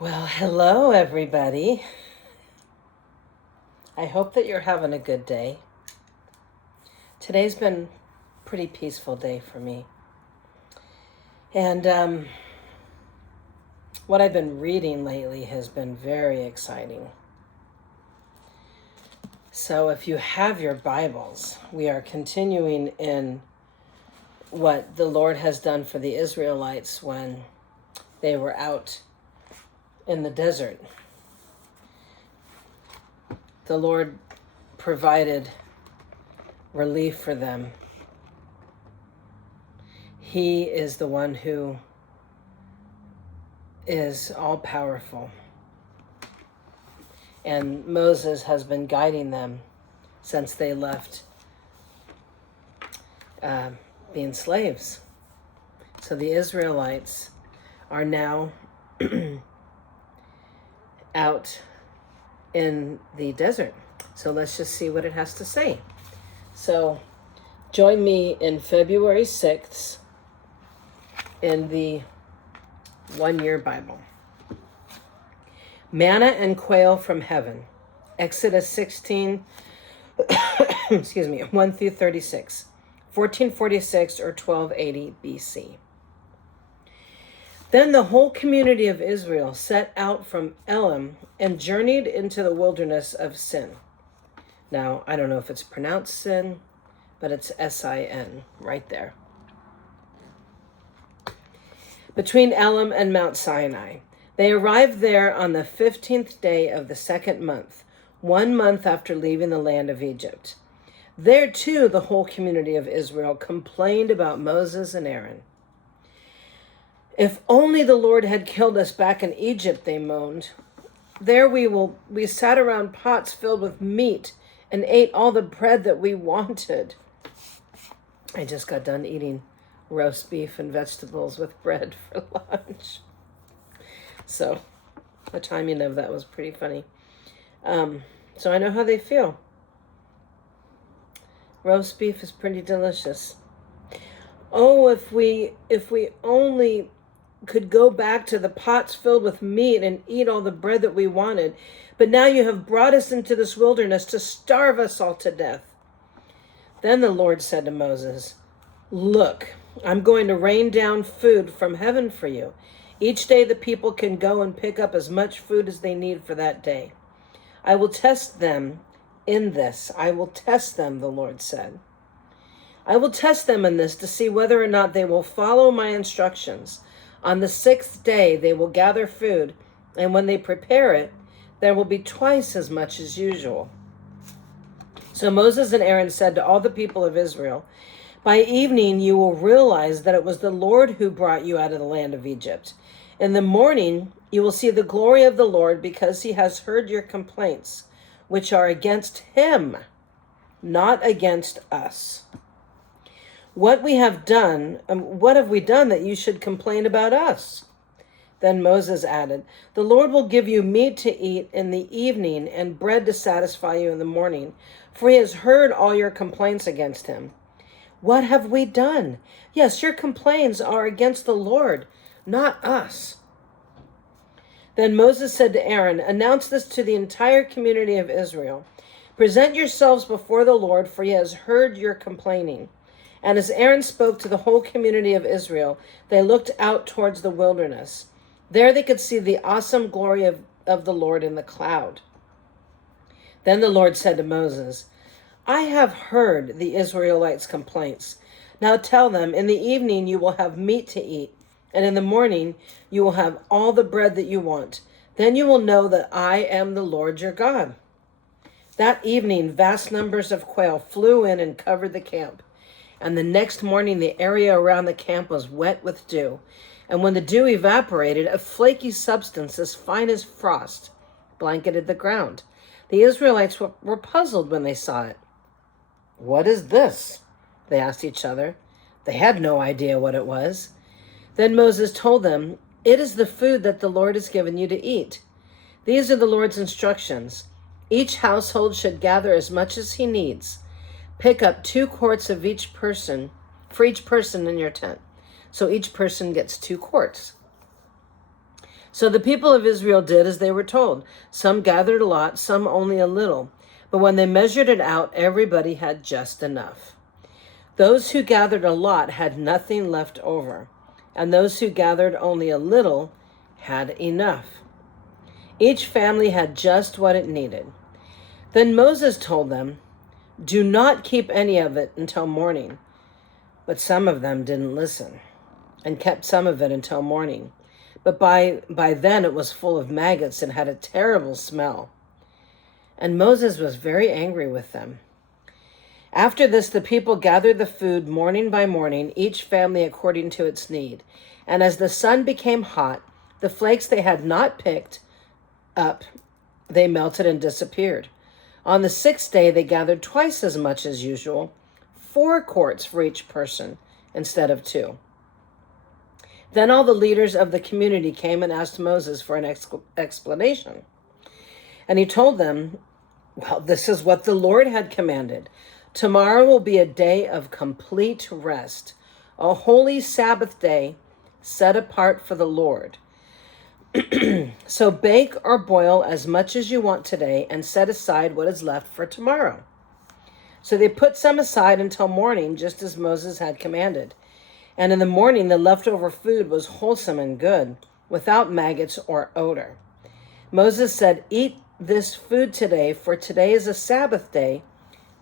Well, hello, everybody. I hope that you're having a good day. Today's been a pretty peaceful day for me. And what I've been reading lately has been very exciting. So if you have your Bibles, we are continuing in what the Lord has done for the Israelites when they were out in the desert. The Lord provided relief for them. He is the one who is all powerful. And Moses has been guiding them since they left being slaves. So the Israelites are now out in the desert. So let's just see what it has to say. So join me in February 6th in the 1 Year Bible. Manna and quail from heaven. Exodus 16, 1 through 36, 1446 or 1280 BC. Then the whole community of Israel set out from Elim and journeyed into the wilderness of Sin. Now, I don't know if it's pronounced Sin, but it's S-I-N right there. Between Elim and Mount Sinai. They arrived there on the 15th day of the second month, 1 month after leaving the land of Egypt. There, too, the whole community of Israel complained about Moses and Aaron. If only the Lord had killed us back in Egypt, they moaned. There we sat around pots filled with meat and ate all the bread that we wanted. I just got done eating roast beef and vegetables with bread for lunch. So the timing of that was pretty funny. So I know how they feel. Roast beef is pretty delicious. Oh, if we only could go back to the pots filled with meat and eat all the bread that we wanted. But now you have brought us into this wilderness to starve us all to death. Then the Lord said to Moses, "Look, I'm going to rain down food from heaven for you. Each day the people can go and pick up as much food as they need for that day. I will test them in this. I will test them," the Lord said. "I will test them in this to see whether or not they will follow my instructions. On the 6th day they will gather food, and when they prepare it, there will be twice as much as usual." So Moses and Aaron said to all the people of Israel, "By evening you will realize that it was the Lord who brought you out of the land of Egypt. In the morning you will see the glory of the Lord, because he has heard your complaints, which are against him, not against us. What have we done that you should complain about us?" Then Moses added, "The Lord will give you meat to eat in the evening and bread to satisfy you in the morning, for he has heard all your complaints against him." "What have we done?" "Yes, your complaints are against the Lord, not us." Then Moses said to Aaron, "Announce this to the entire community of Israel. Present yourselves before the Lord, for he has heard your complaining." And as Aaron spoke to the whole community of Israel, they looked out towards the wilderness. There they could see the awesome glory of the Lord in the cloud. Then the Lord said to Moses, "I have heard the Israelites' complaints. Now tell them, in the evening you will have meat to eat, and in the morning you will have all the bread that you want. Then you will know that I am the Lord your God." That evening, vast numbers of quail flew in and covered the camp. And the next morning, the area around the camp was wet with dew. And when the dew evaporated, a flaky substance as fine as frost blanketed the ground. The Israelites were puzzled when they saw it. "What is this?" they asked each other. They had no idea what it was. Then Moses told them, "It is the food that the Lord has given you to eat. These are the Lord's instructions. Each household should gather as much as he needs. Pick up 2 quarts for each person in your tent. So each person gets 2 quarts. So the people of Israel did as they were told. Some gathered a lot, some only a little. But when they measured it out, everybody had just enough. Those who gathered a lot had nothing left over, and those who gathered only a little had enough. Each family had just what it needed. Then Moses told them, "Do not keep any of it until morning." But some of them didn't listen and kept some of it until morning. But by then it was full of maggots and had a terrible smell. And Moses was very angry with them. After this, the people gathered the food morning by morning, each family according to its need. And as the sun became hot, the flakes they had not picked up, they melted and disappeared. On the 6th day, they gathered twice as much as usual, 4 quarts for each person instead of 2. Then all the leaders of the community came and asked Moses for an explanation. And he told them, well, this is what the Lord had commanded. Tomorrow will be a day of complete rest, a holy Sabbath day set apart for the Lord. So bake or boil as much as you want today and set aside what is left for tomorrow. So they put some aside until morning, just as Moses had commanded. And in the morning, the leftover food was wholesome and good, without maggots or odor. Moses said, "Eat this food today, for today is a Sabbath day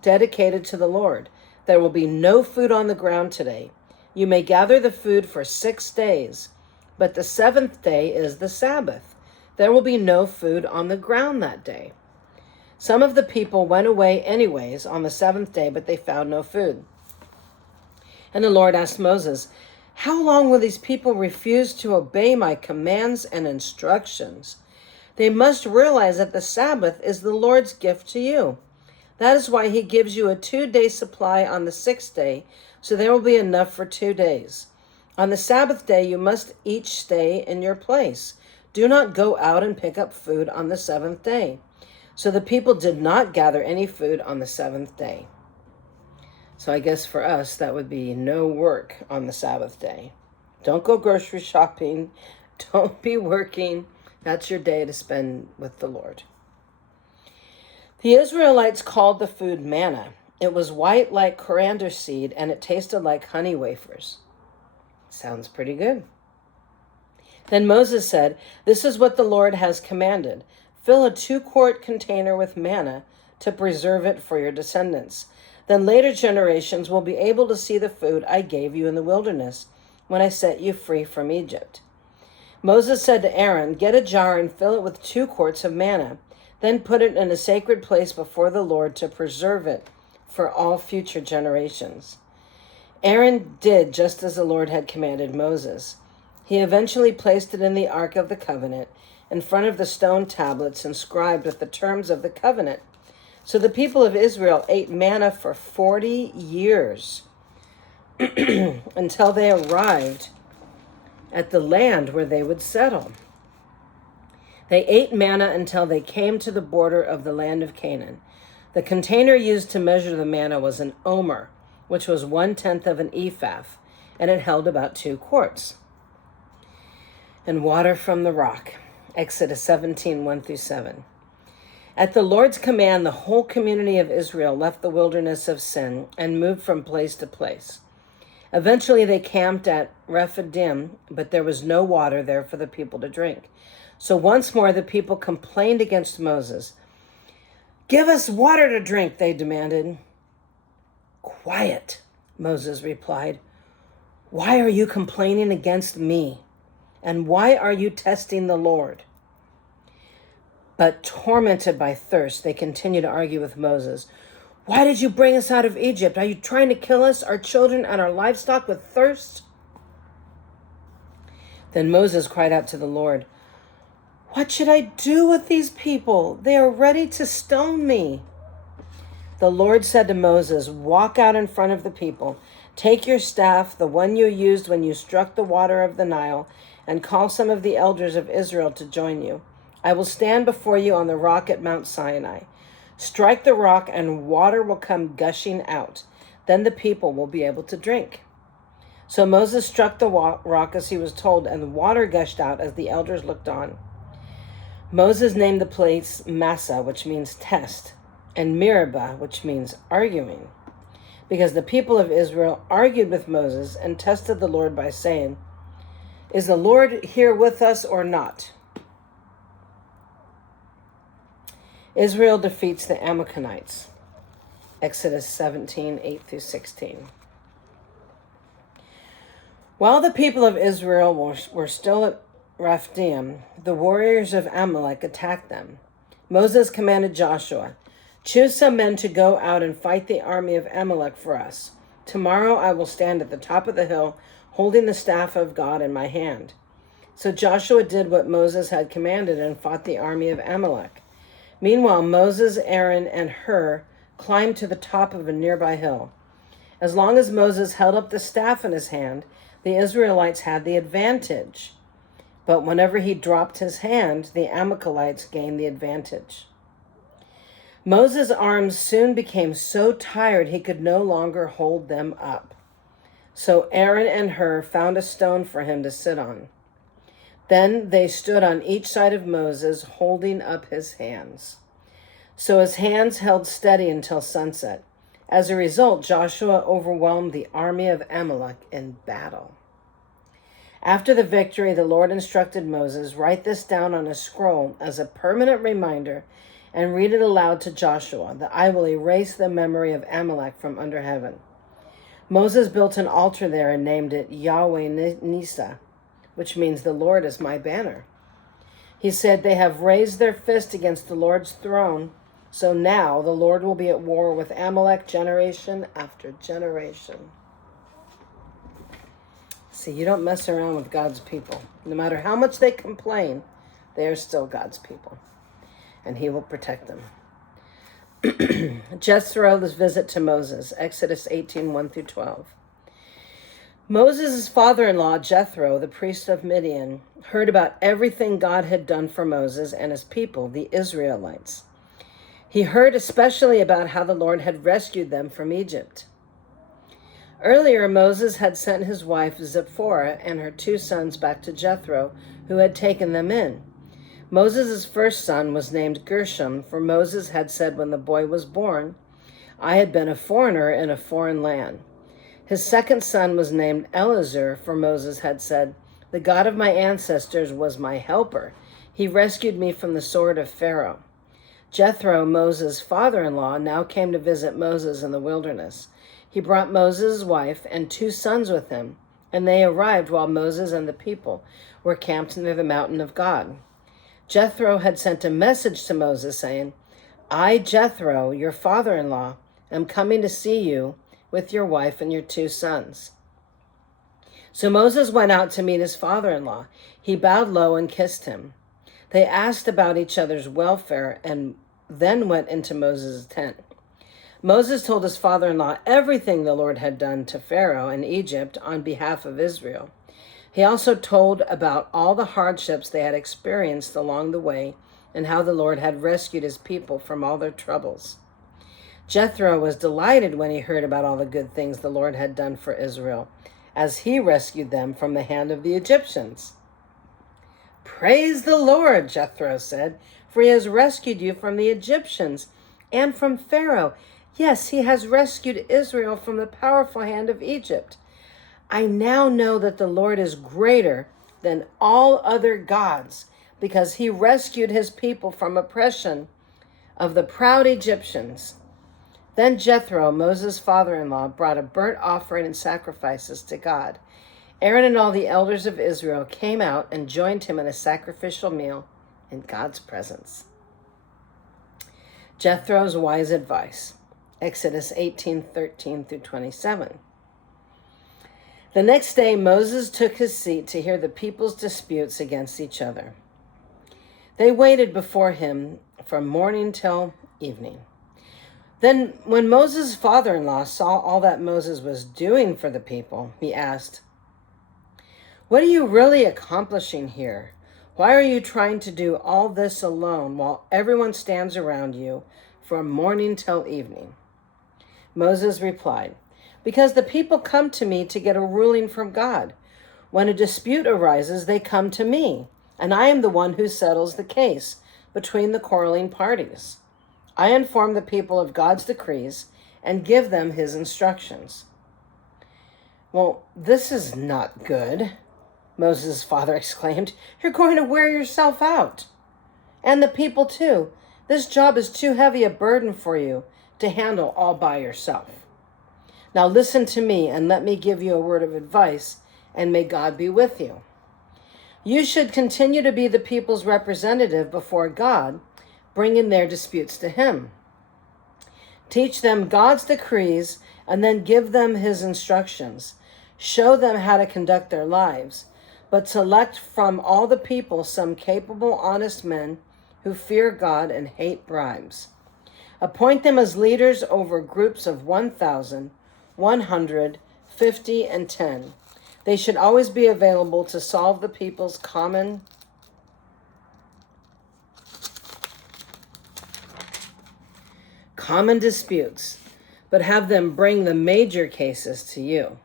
dedicated to the Lord. There will be no food on the ground today. You may gather the food for 6 days, but the 7th day is the Sabbath. There will be no food on the ground that day." Some of the people went away anyways on the 7th day, but they found no food. And the Lord asked Moses, "How long will these people refuse to obey my commands and instructions? They must realize that the Sabbath is the Lord's gift to you. That is why he gives you a 2-day supply on the 6th day, so there will be enough for 2 days. On the Sabbath day, you must each stay in your place. Do not go out and pick up food on the 7th day." So the people did not gather any food on the 7th day. So I guess for us, that would be no work on the Sabbath day. Don't go grocery shopping. Don't be working. That's your day to spend with the Lord. The Israelites called the food manna. It was white like coriander seed, and it tasted like honey wafers. Sounds pretty good. Then Moses said, "This is what the Lord has commanded. Fill a 2-quart container with manna to preserve it for your descendants. Then later generations will be able to see the food I gave you in the wilderness when I set you free from Egypt." Moses said to Aaron, "Get a jar and fill it with 2 quarts of manna. Then put it in a sacred place before the Lord to preserve it for all future generations." Aaron did just as the Lord had commanded Moses. He eventually placed it in the Ark of the Covenant in front of the stone tablets inscribed with the terms of the covenant. So the people of Israel ate manna for 40 years until they arrived at the land where they would settle. They ate manna until they came to the border of the land of Canaan. The container used to measure the manna was an omer, which was 1/10 of an ephah, and it held about 2 quarts. And water from the rock. Exodus 17, 1-7. At the Lord's command, the whole community of Israel left the wilderness of Sin and moved from place to place. Eventually they camped at Rephidim, but there was no water there for the people to drink. So once more the people complained against Moses. "Give us water to drink," they demanded. "Quiet," Moses replied. "Why are you complaining against me? And why are you testing the Lord?" But tormented by thirst, they continued to argue with Moses. "Why did you bring us out of Egypt? Are you trying to kill us, our children, and our livestock with thirst?" Then Moses cried out to the Lord, "What should I do with these people? They are ready to stone me." The Lord said to Moses, "Walk out in front of the people. Take your staff, the one you used when you struck the water of the Nile, and call some of the elders of Israel to join you. I will stand before you on the rock at Mount Sinai. Strike the rock and water will come gushing out. Then the people will be able to drink." So Moses struck the rock as he was told, and the water gushed out as the elders looked on. Moses named the place Massa, which means test, and Meribah, which means arguing, because the people of Israel argued with Moses and tested the Lord by saying, "Is the Lord here with us or not?" Israel defeats the Amalekites. Exodus 17, 8-16. While the people of Israel were still at Rephidim, the warriors of Amalek attacked them. Moses commanded Joshua, "Choose some men to go out and fight the army of Amalek for us. Tomorrow I will stand at the top of the hill, holding the staff of God in my hand." So Joshua did what Moses had commanded and fought the army of Amalek. Meanwhile, Moses, Aaron, and Hur climbed to the top of a nearby hill. As long as Moses held up the staff in his hand, the Israelites had the advantage. But whenever he dropped his hand, the Amalekites gained the advantage. Moses' arms soon became so tired he could no longer hold them up. So Aaron and Hur found a stone for him to sit on. Then they stood on each side of Moses, holding up his hands. So his hands held steady until sunset. As a result, Joshua overwhelmed the army of Amalek in battle. After the victory, the Lord instructed Moses, "Write this down on a scroll as a permanent reminder and read it aloud to Joshua, that I will erase the memory of Amalek from under heaven." Moses built an altar there and named it Yahweh Nisa, which means "the Lord is my banner." He said, "They have raised their fist against the Lord's throne, so now the Lord will be at war with Amalek generation after generation." See, you don't mess around with God's people. No matter how much they complain, they are still God's people, and he will protect them. Jethro's visit to Moses, Exodus 18, 1-12. Moses' father-in-law, Jethro, the priest of Midian, heard about everything God had done for Moses and his people, the Israelites. He heard especially about how the Lord had rescued them from Egypt. Earlier, Moses had sent his wife Zipporah and her 2 sons back to Jethro, who had taken them in. Moses' first son was named Gershom, for Moses had said when the boy was born, "I had been a foreigner in a foreign land." His second son was named Eleazar, for Moses had said, "The God of my ancestors was my helper. He rescued me from the sword of Pharaoh." Jethro, Moses' father-in-law, now came to visit Moses in the wilderness. He brought Moses' wife and 2 sons with him, and they arrived while Moses and the people were camped near the mountain of God. Jethro had sent a message to Moses saying, "I, Jethro, your father-in-law, am coming to see you with your wife and your 2 sons." So Moses went out to meet his father-in-law. He bowed low and kissed him. They asked about each other's welfare and then went into Moses' tent. Moses told his father-in-law everything the Lord had done to Pharaoh in Egypt on behalf of Israel. He also told about all the hardships they had experienced along the way and how the Lord had rescued his people from all their troubles. Jethro was delighted when he heard about all the good things the Lord had done for Israel, as he rescued them from the hand of the Egyptians. "Praise the Lord," Jethro said, "for he has rescued you from the Egyptians and from Pharaoh. Yes, he has rescued Israel from the powerful hand of Egypt. I now know that the Lord is greater than all other gods, because he rescued his people from oppression of the proud Egyptians." Then Jethro, Moses' father-in-law, brought a burnt offering and sacrifices to God. Aaron and all the elders of Israel came out and joined him in a sacrificial meal in God's presence. Jethro's wise advice, Exodus 18:13-27. The next day, Moses took his seat to hear the people's disputes against each other. They waited before him from morning till evening. Then, when Moses' father-in-law saw all that Moses was doing for the people, he asked, "What are you really accomplishing here? Why are you trying to do all this alone while everyone stands around you from morning till evening?" Moses replied, because the people come to me to get a ruling from God. When a dispute arises, they come to me, and I am the one who settles the case between the quarreling parties. I inform the people of God's decrees and give them his instructions. Well, this is not good, Moses' father exclaimed. You're going to wear yourself out. And the people too. This job is too heavy a burden for you to handle all by yourself. Now listen to me and let me give you a word of advice, and may God be with you. You should continue to be the people's representative before God, bringing their disputes to him. Teach them God's decrees and then give them his instructions. Show them how to conduct their lives, but select from all the people some capable, honest men who fear God and hate bribes. Appoint them as leaders over groups of 1,000, 100, 50, and 10. They should always be available to solve the people's common disputes, but have them bring the major cases to you.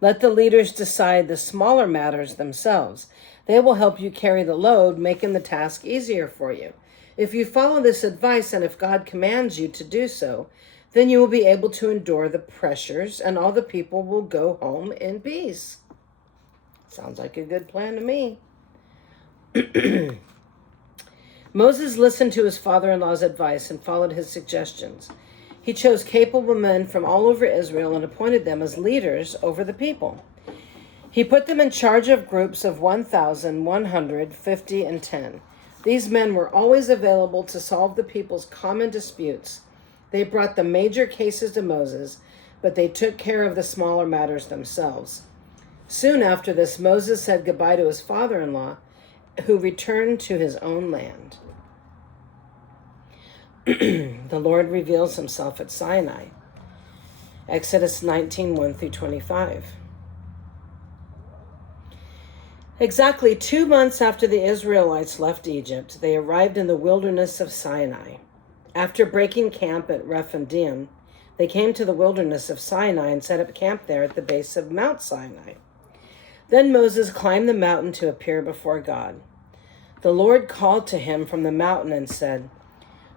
Let the leaders decide the smaller matters themselves. They will help you carry the load, making the task easier for you. If you follow this advice, and if God commands you to do so, then you will be able to endure the pressures, and all the people will go home in peace. Sounds like a good plan to me. Moses listened to his father-in-law's advice and followed his suggestions. He chose capable men from all over Israel and appointed them as leaders over the people. He put them in charge of groups of 1,000, 100, 50, and 10. These men were always available to solve the people's common disputes. They brought the major cases to Moses, but they took care of the smaller matters themselves. Soon after this, Moses said goodbye to his father-in-law, who returned to his own land. The Lord reveals himself at Sinai. Exodus 19, 1 through 25. Exactly 2 months after the Israelites left Egypt, they arrived in the wilderness of Sinai. After breaking camp at Rephidim, they came to the wilderness of Sinai and set up camp there at the base of Mount Sinai. Then Moses climbed the mountain to appear before God. The Lord called to him from the mountain and said,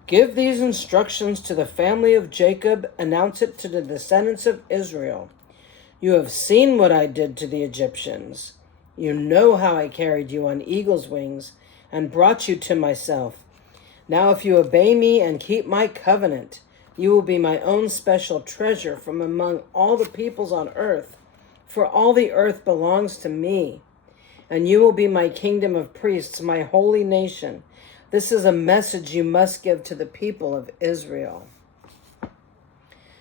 "Give these instructions to the family of Jacob, announce it to the descendants of Israel. You have seen what I did to the Egyptians. You know how I carried you on eagle's wings and brought you to myself. Now if you obey me and keep my covenant, you will be my own special treasure from among all the peoples on earth, for all the earth belongs to me. And you will be my kingdom of priests, my holy nation. This is a message you must give to the people of Israel."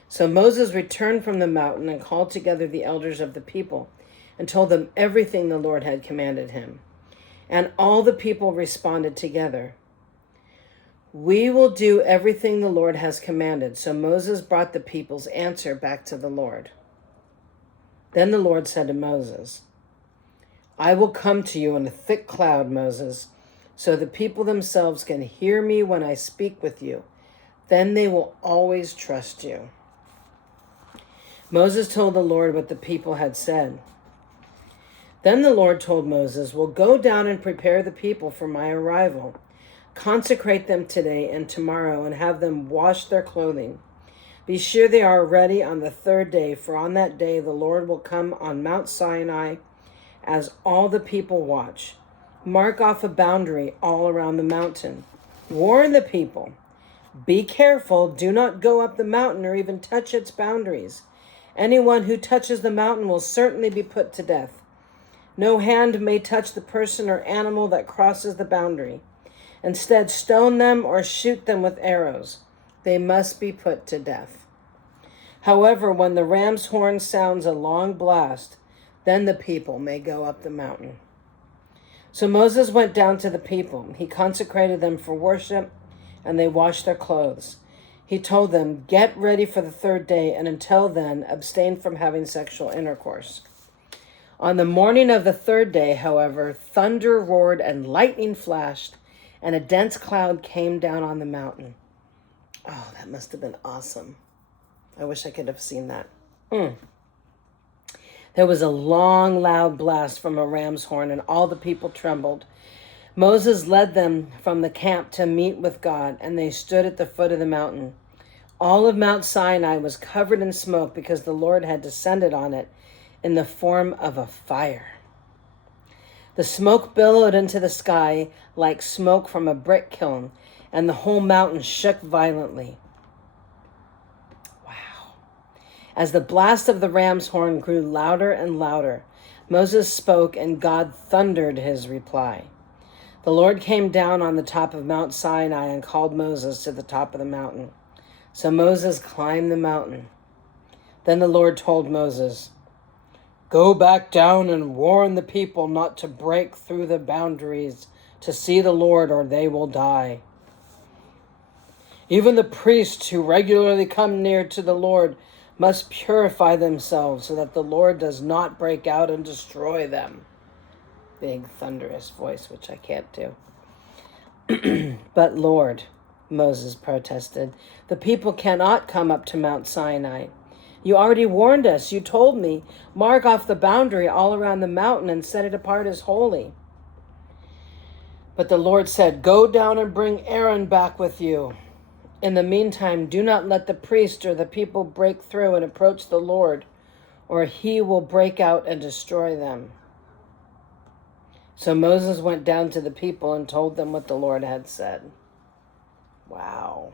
So Moses returned from the mountain and called together the elders of the people and told them everything the Lord had commanded him. And all the people responded together, "We will do everything the Lord has commanded." So Moses brought the people's answer back to the Lord. Then the Lord said to Moses, "I will come to you in a thick cloud, Moses, so the people themselves can hear me when I speak with you. Then they will always trust you." Moses told the Lord what the people had said. Then the Lord told Moses, "Well, go down and prepare the people for my arrival. Consecrate them today and tomorrow and have them wash their clothing. Be sure they are ready on the third day, for on that day the Lord will come on Mount Sinai as all the people watch. Mark off a boundary all around the mountain. Warn the people. Be careful, do not go up the mountain or even touch its boundaries. Anyone who touches the mountain will certainly be put to death. No hand may touch the person or animal that crosses the boundary. Instead, stone them or shoot them with arrows. They must be put to death. However, when the ram's horn sounds a long blast, then the people may go up the mountain." So Moses went down to the people. He consecrated them for worship, and they washed their clothes. He told them, "Get ready for the third day, and until then, abstain from having sexual intercourse." On the morning of the third day, however, thunder roared and lightning flashed, and a dense cloud came down on the mountain. Oh, that must have been awesome. I wish I could have seen that. Mm. There was a long, loud blast from a ram's horn, and all the people trembled. Moses led them from the camp to meet with God, and they stood at the foot of the mountain. All of Mount Sinai was covered in smoke because the Lord had descended on it in the form of a fire. The smoke billowed into the sky like smoke from a brick kiln, and the whole mountain shook violently. Wow. As the blast of the ram's horn grew louder and louder, Moses spoke, and God thundered his reply. The Lord came down on the top of Mount Sinai and called Moses to the top of the mountain. So Moses climbed the mountain. Then the Lord told Moses, "Go back down and warn the people not to break through the boundaries to see the Lord, or they will die. Even the priests who regularly come near to the Lord must purify themselves so that the Lord does not break out and destroy them." Big thunderous voice, which I can't do. "But Lord," Moses protested, "the people cannot come up to Mount Sinai. You already warned us. You told me, mark off the boundary all around the mountain and set it apart as holy." But the Lord said, "Go down and bring Aaron back with you. In the meantime, do not let the priest or the people break through and approach the Lord, or he will break out and destroy them." So Moses went down to the people and told them what the Lord had said. Wow.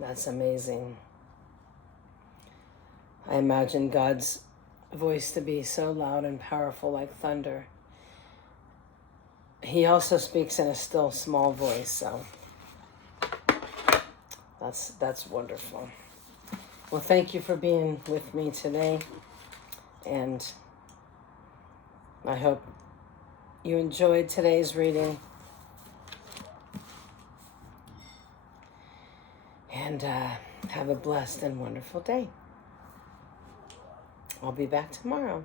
That's amazing. I imagine God's voice to be so loud and powerful like thunder. He also speaks in a still small voice, so that's wonderful. Well, thank you for being with me today, and I hope you enjoyed today's reading. And have a blessed and wonderful day. I'll be back tomorrow.